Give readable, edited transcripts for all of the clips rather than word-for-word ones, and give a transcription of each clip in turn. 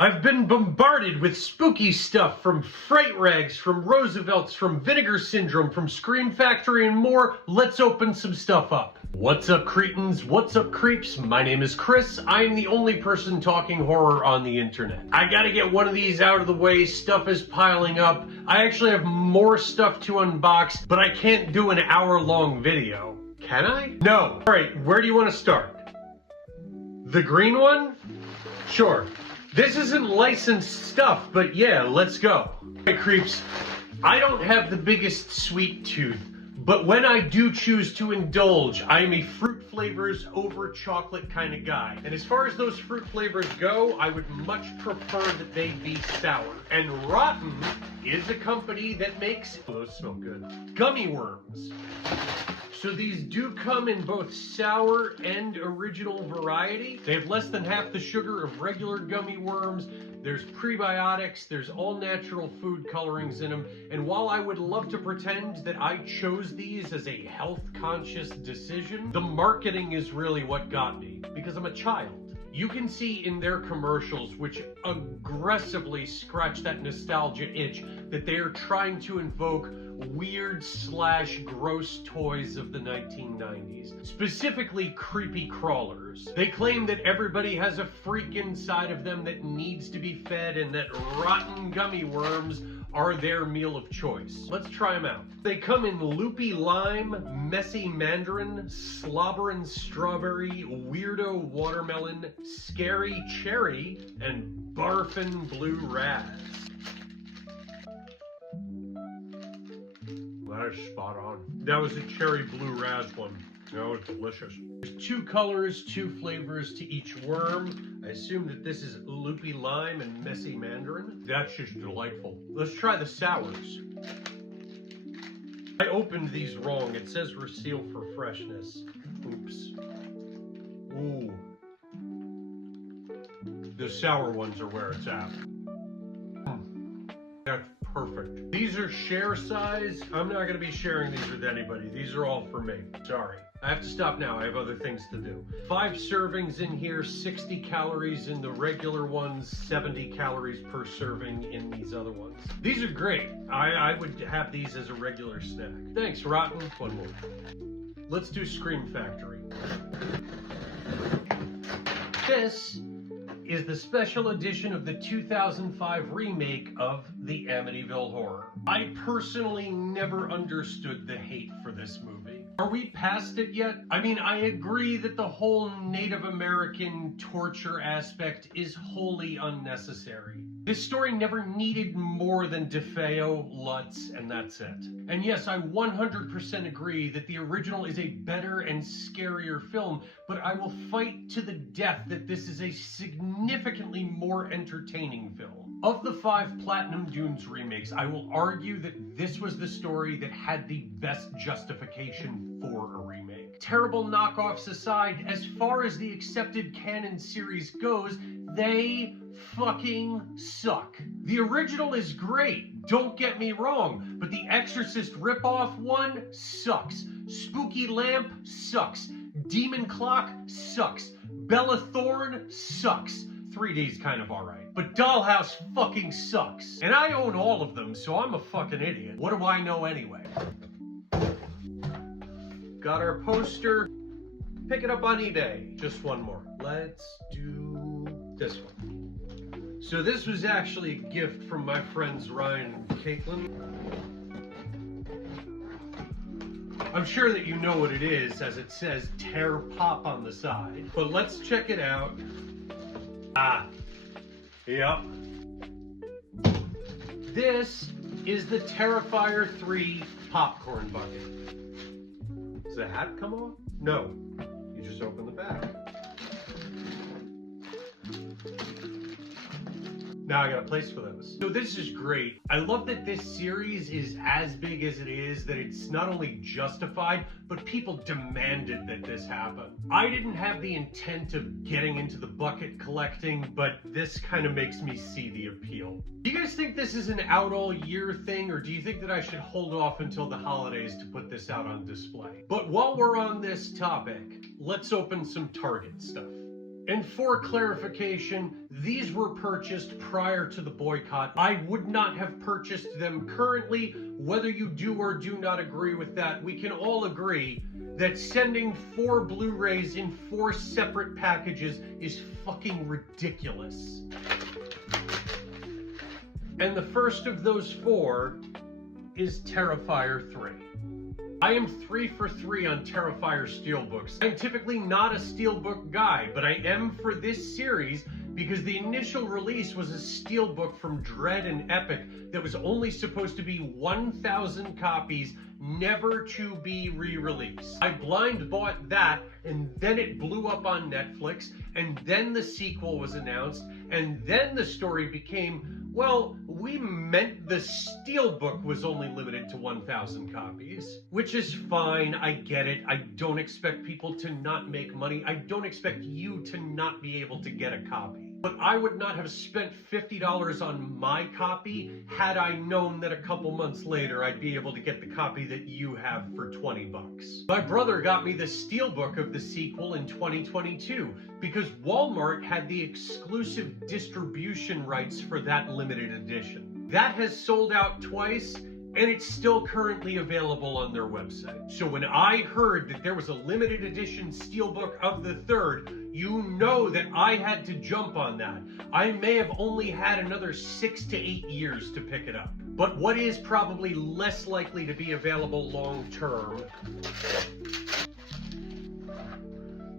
I've been bombarded with spooky stuff from Fright-Rags, from Roosevelt's, from Vinegar Syndrome, from Scream Factory, and more. Let's open some stuff up. What's up, cretins? What's up, creeps? My name is Chris. I'm the only person talking horror on the internet. I gotta get one of these out of the way. Stuff is piling up. I actually have more stuff to unbox, but I can't do an hour-long video. Can I? No. All right, where do you want to start? The green one? Sure. This isn't licensed stuff, but yeah, let's go. Hey, creeps, I don't have the biggest sweet tooth, but when I do choose to indulge, I am a fruit flavors over chocolate kind of guy. And as far as those fruit flavors go, I would much prefer that they be sour. And Rotten is a company that makes, oh, those smell good, gummy worms. So these do come in both sour and original variety. They have less than half the sugar of regular gummy worms. There's prebiotics, there's all natural food colorings in them. And while I would love to pretend that I chose these as a health conscious decision, the marketing is really what got me, because I'm a child. You can see in their commercials, which aggressively scratch that nostalgia itch, that they are trying to invoke weird / gross toys of the 1990s, specifically creepy crawlers. They claim that everybody has a freak inside of them that needs to be fed and that rotten gummy worms are their meal of choice. Let's try them out. They come in loopy lime, messy mandarin, slobberin' strawberry, weirdo watermelon, scary cherry, and barfin' blue raz. That is spot on. That was a cherry blue raz one. That was delicious. There's 2 colors, 2 flavors to each worm. I assume that this is loopy lime and messy mandarin. That's just delightful. Let's try the sours. I opened these wrong. It says we're sealed for freshness. Oops. Ooh. The sour ones are where it's at. That's perfect. These are share size. I'm not going to be sharing these with anybody. These are all for me. Sorry. I have to stop now. I have other things to do. 5 servings in here, 60 calories in the regular ones, 70 calories per serving in these other ones. These are great. I would have these as a regular snack. Thanks, Rotten. One more. Let's do Scream Factory. This is the special edition of the 2005 remake of the Amityville Horror. I personally never understood the hate for this movie. Are we past it yet? I mean, I agree that the whole Native American torture aspect is wholly unnecessary. This story never needed more than DeFeo, Lutz, and that's it. And yes, I 100% agree that the original is a better and scarier film, but I will fight to the death that this is a significantly more entertaining film. Of the 5 Platinum Dunes remakes, I will argue that this was the story that had the best justification for a remake. Terrible knockoffs aside, as far as the accepted canon series goes, they fucking suck. The original is great, don't get me wrong, but the Exorcist ripoff one sucks. Spooky Lamp sucks. Demon Clock sucks. Bella Thorne sucks. 3D's kind of alright, but Dollhouse fucking sucks. And I own all of them, so I'm a fucking idiot. What do I know anyway? Got our poster. Pick it up on eBay. Just one more. Let's do this one. So this was actually a gift from my friends Ryan and Caitlin. I'm sure that you know what it is, as it says Tear Pop on the side. But let's check it out. Yep. This is the Terrifier 3 popcorn bucket. Does the hat come off? No. You just open the back. Now I got a place for those. So this is great. I love that this series is as big as it is, that it's not only justified, but people demanded that this happen. I didn't have the intent of getting into the bucket collecting, but this kind of makes me see the appeal. Do you guys think this is an out all year thing, or do you think that I should hold off until the holidays to put this out on display? But while we're on this topic, let's open some Target stuff. And for clarification, these were purchased prior to the boycott. I would not have purchased them currently. Whether you do or do not agree with that, we can all agree that sending 4 Blu-rays in 4 separate packages is fucking ridiculous. And the first of those 4 is Terrifier 3. I am 3 for 3 on Terrifier steelbooks. I'm typically not a steelbook guy, but I am for this series because the initial release was a steelbook from Dread and Epic that was only supposed to be 1,000 copies, never to be re-released. I blind bought that, and then it blew up on Netflix, and then the sequel was announced, and then the story became, well, we meant the steelbook was only limited to 1,000 copies, which is fine. I get it. I don't expect people to not make money. I don't expect you to not be able to get a copy. But I would not have spent $50 on my copy had I known that a couple months later I'd be able to get the copy that you have for 20 bucks. My brother got me the steelbook of the sequel in 2022 because Walmart had the exclusive distribution rights for that limited edition. That has sold out twice, and it's still currently available on their website. So when I heard that there was a limited edition steelbook of the third, you know that I had to jump on that. I may have only had another 6 to 8 years to pick it up. But what is probably less likely to be available long term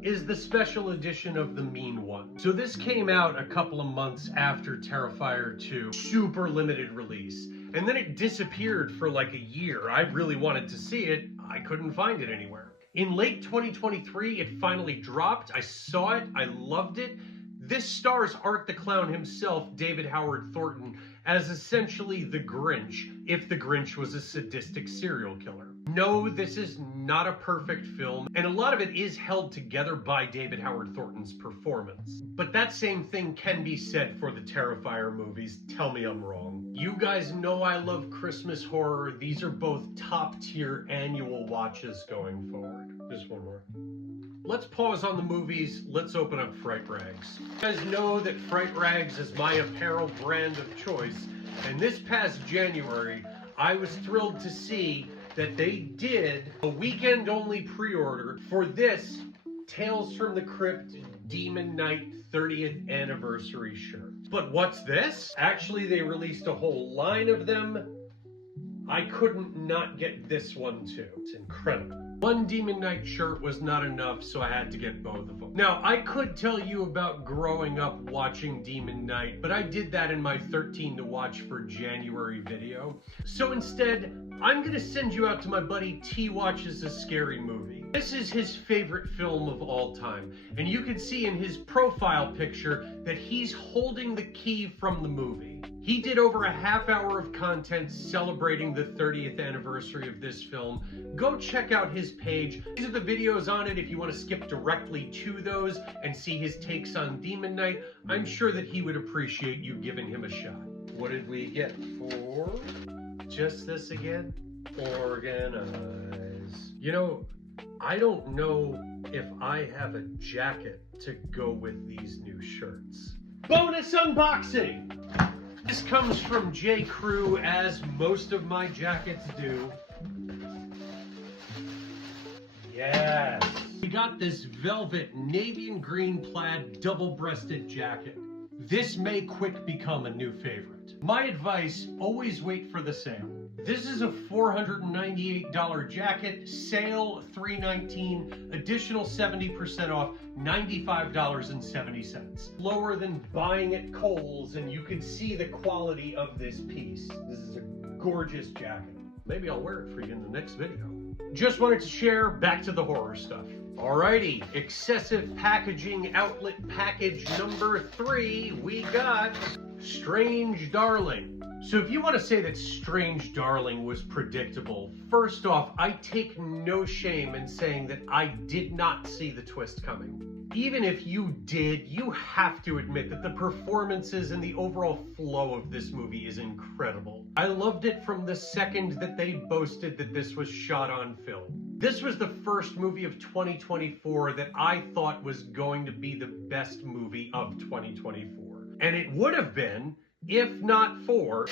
is the special edition of The Mean One. So this came out a couple of months after Terrifier 2, super limited release. And then it disappeared for like a year. I really wanted to see it. I couldn't find it anywhere. In late 2023, it finally dropped. I saw it. I loved it. This stars Art the Clown himself, David Howard Thornton, as essentially the Grinch, if the Grinch was a sadistic serial killer. No, this is not a perfect film, and a lot of it is held together by David Howard Thornton's performance. But that same thing can be said for the Terrifier movies. Tell me I'm wrong. You guys know I love Christmas horror. These are both top-tier annual watches going forward. Just one more. Let's pause on the movies. Let's open up Fright-Rags. You guys know that Fright-Rags is my apparel brand of choice, and this past January, I was thrilled to see that they did a weekend-only pre-order for this Tales from the Crypt Demon Night 30th Anniversary shirt. But what's this? Actually, they released a whole line of them. I couldn't not get this one too. It's incredible. One Demon Night shirt was not enough, so I had to get both of them. Now, I could tell you about growing up watching Demon Night, but I did that in my 13 to watch for January video. So instead, I'm gonna send you out to my buddy T Watches a Scary Movie. This is his favorite film of all time, and you can see in his profile picture that he's holding the key from the movie. He did over a half hour of content celebrating the 30th anniversary of this film. Go check out his page. These are the videos on it if you want to skip directly to those and see his takes on Demon Night. I'm sure that he would appreciate you giving him a shot. What did we get for just this again? Organize. You know, I don't know if I have a jacket to go with these new shirts. Bonus unboxing! This comes from J. Crew, as most of my jackets do. Yes! We got this velvet navy and green plaid double-breasted jacket. This may quick become a new favorite. My advice, always wait for the sale. This is a $498 jacket, sale $319, additional 70% off, $95.70. Lower than buying at Kohl's, and you can see the quality of this piece. This is a gorgeous jacket. Maybe I'll wear it for you in the next video. Just wanted to share, back to the horror stuff. Alrighty, excessive packaging outlet package number 3, we got Strange Darling. So if you want to say that Strange Darling was predictable, first off, I take no shame in saying that I did not see the twist coming. Even if you did, you have to admit that the performances and the overall flow of this movie is incredible. I loved it from the second that they boasted that this was shot on film. This was the first movie of 2024 that I thought was going to be the best movie of 2024. And it would have been, if not for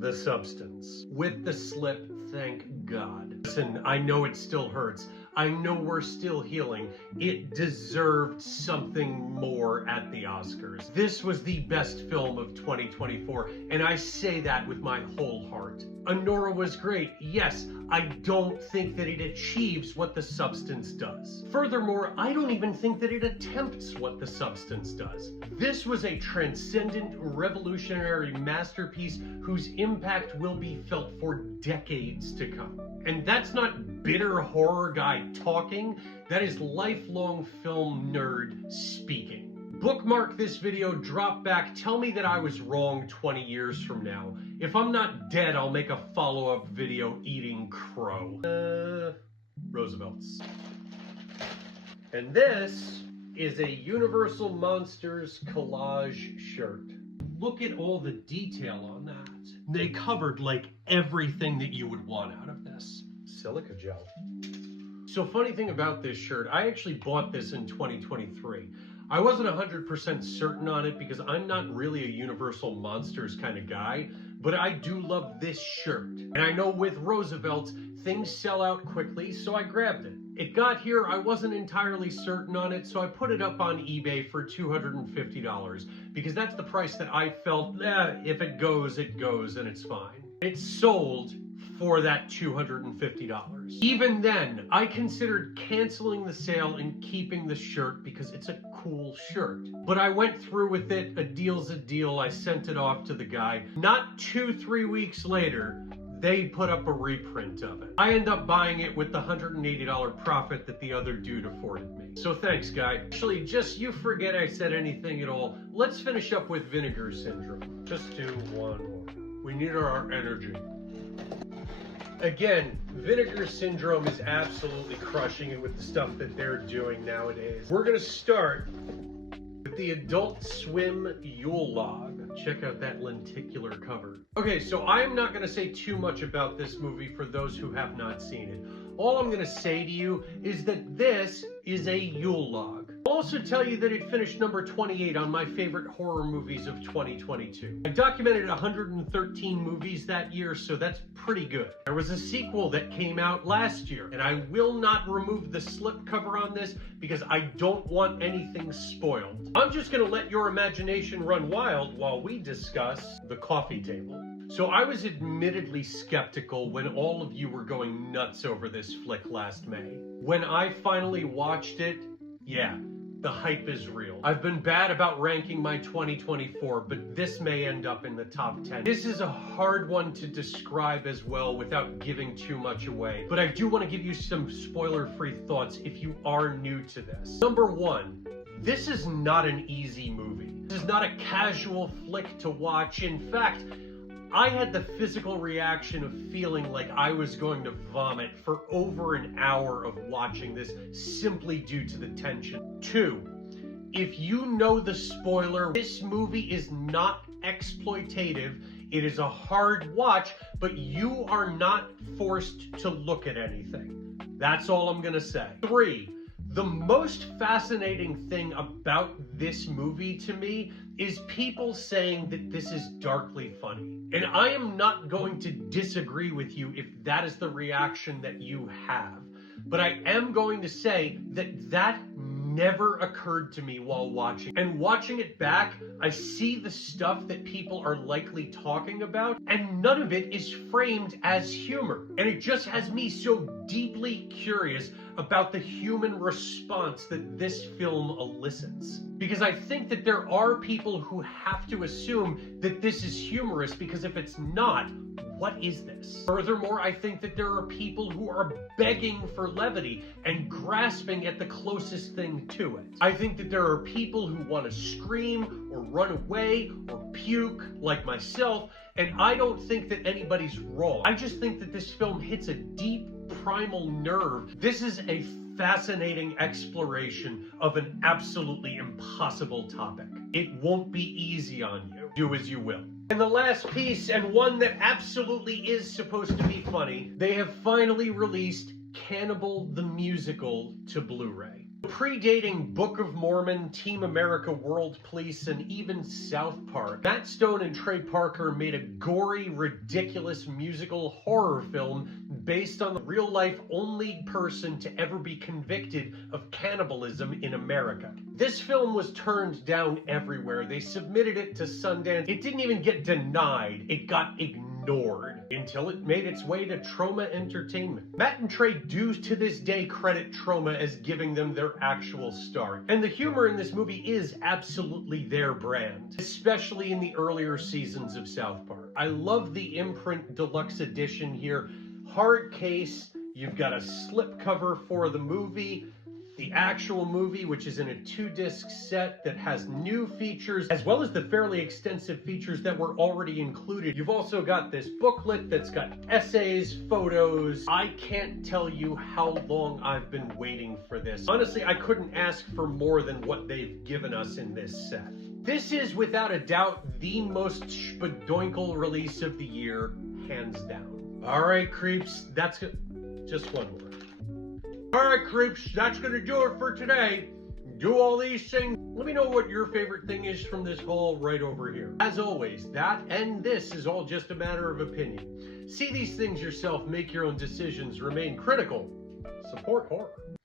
the substance. With the slip, thank God. Listen, I know it still hurts. I know we're still healing. It deserved something more at the Oscars. This was the best film of 2024, and I say that with my whole heart. Anora was great. Yes, I don't think that it achieves what The Substance does. Furthermore, I don't even think that it attempts what The Substance does. This was a transcendent, revolutionary masterpiece whose impact will be felt for decades to come. And that's not bitter horror guy talking, that is lifelong film nerd speaking. Bookmark this video, drop back, tell me that I was wrong 20 years from now. If I'm not dead, I'll make a follow-up video eating crow. Roosevelt's. And this is a Universal Monsters collage shirt. Look at all the detail on that. They covered like everything that you would want out of this. Silica gel. So funny thing about this shirt, I actually bought this in 2023. I wasn't 100% certain on it because I'm not really a Universal Monsters kind of guy, but I do love this shirt. And I know with Roosevelt's, things sell out quickly, so I grabbed it. It got here, I wasn't entirely certain on it, so I put it up on eBay for $250 because that's the price that I felt, if it goes, and it's fine. It sold for that $250. Even then, I considered canceling the sale and keeping the shirt because it's a cool shirt. But I went through with it, a deal's a deal, I sent it off to the guy. Not 2-3 weeks later, they put up a reprint of it. I end up buying it with the $180 profit that the other dude afforded me. So thanks, guy. Actually, just you forget I said anything at all. Let's finish up with Vinegar Syndrome. Just do one more. We need our energy. Again, Vinegar Syndrome is absolutely crushing it with the stuff that they're doing nowadays. We're gonna start with the Adult Swim Yule Log. Check out that lenticular cover. Okay, so I'm not gonna say too much about this movie for those who have not seen it. All I'm gonna say to you is that this is a Yule Log. I'll also tell you that it finished number 28 on my favorite horror movies of 2022. I documented 113 movies that year, so that's pretty good. There was a sequel that came out last year, and I will not remove the slipcover on this because I don't want anything spoiled. I'm just gonna let your imagination run wild while we discuss The Coffee Table. So I was admittedly skeptical when all of you were going nuts over this flick last May. When I finally watched it, yeah, the hype is real. I've been bad about ranking my 2024, but this may end up in the top 10. This is a hard one to describe as well without giving too much away, but I do want to give you some spoiler-free thoughts if you are new to this. Number one, this is not an easy movie. This is not a casual flick to watch. In fact, I had the physical reaction of feeling like I was going to vomit for over an hour of watching this simply due to the tension. 2, if you know the spoiler, this movie is not exploitative. It is a hard watch, but you are not forced to look at anything. That's all I'm gonna say. 3, the most fascinating thing about this movie to me is people saying that this is darkly funny. And I am not going to disagree with you if that is the reaction that you have. But I am going to say that that never occurred to me while watching. And watching it back, I see the stuff that people are likely talking about, and none of it is framed as humor. And it just has me so deeply curious about the human response that this film elicits. Because I think that there are people who have to assume that this is humorous, because if it's not, what is this? Furthermore, I think that there are people who are begging for levity and grasping at the closest thing to it. I think that there are people who want to scream or run away or puke, like myself, And I don't think that anybody's wrong. I just think that this film hits a deep primal nerve. This is a fascinating exploration of an absolutely impossible topic. It won't be easy on you. Do as you will. And the last piece, and one that absolutely is supposed to be funny, they have finally released Cannibal the Musical to Blu-ray. Predating Book of Mormon, Team America, World Police, and even South Park, Matt Stone and Trey Parker made a gory, ridiculous musical horror film based on the real-life only person to ever be convicted of cannibalism in America. This film was turned down everywhere. They submitted it to Sundance. It didn't even get denied. It got ignored until it made its way to Troma Entertainment. Matt and Trey do to this day credit Troma as giving them their actual start. And the humor in this movie is absolutely their brand, especially in the earlier seasons of South Park. I love the imprint deluxe edition here. Hard case, you've got a slipcover for the movie, the actual movie, which is in a 2-disc set that has new features, as well as the fairly extensive features that were already included. You've also got this booklet that's got essays, photos. I can't tell you how long I've been waiting for this. Honestly, I couldn't ask for more than what they've given us in this set. This is, without a doubt, the most spadoinkle release of the year, hands down. All right, creeps, that's just one more. All right, creeps, that's gonna do it for today. Do all these things. Let me know what your favorite thing is from this haul right over here. As always, that and this is all just a matter of opinion. See these things yourself, make your own decisions, remain critical, support horror.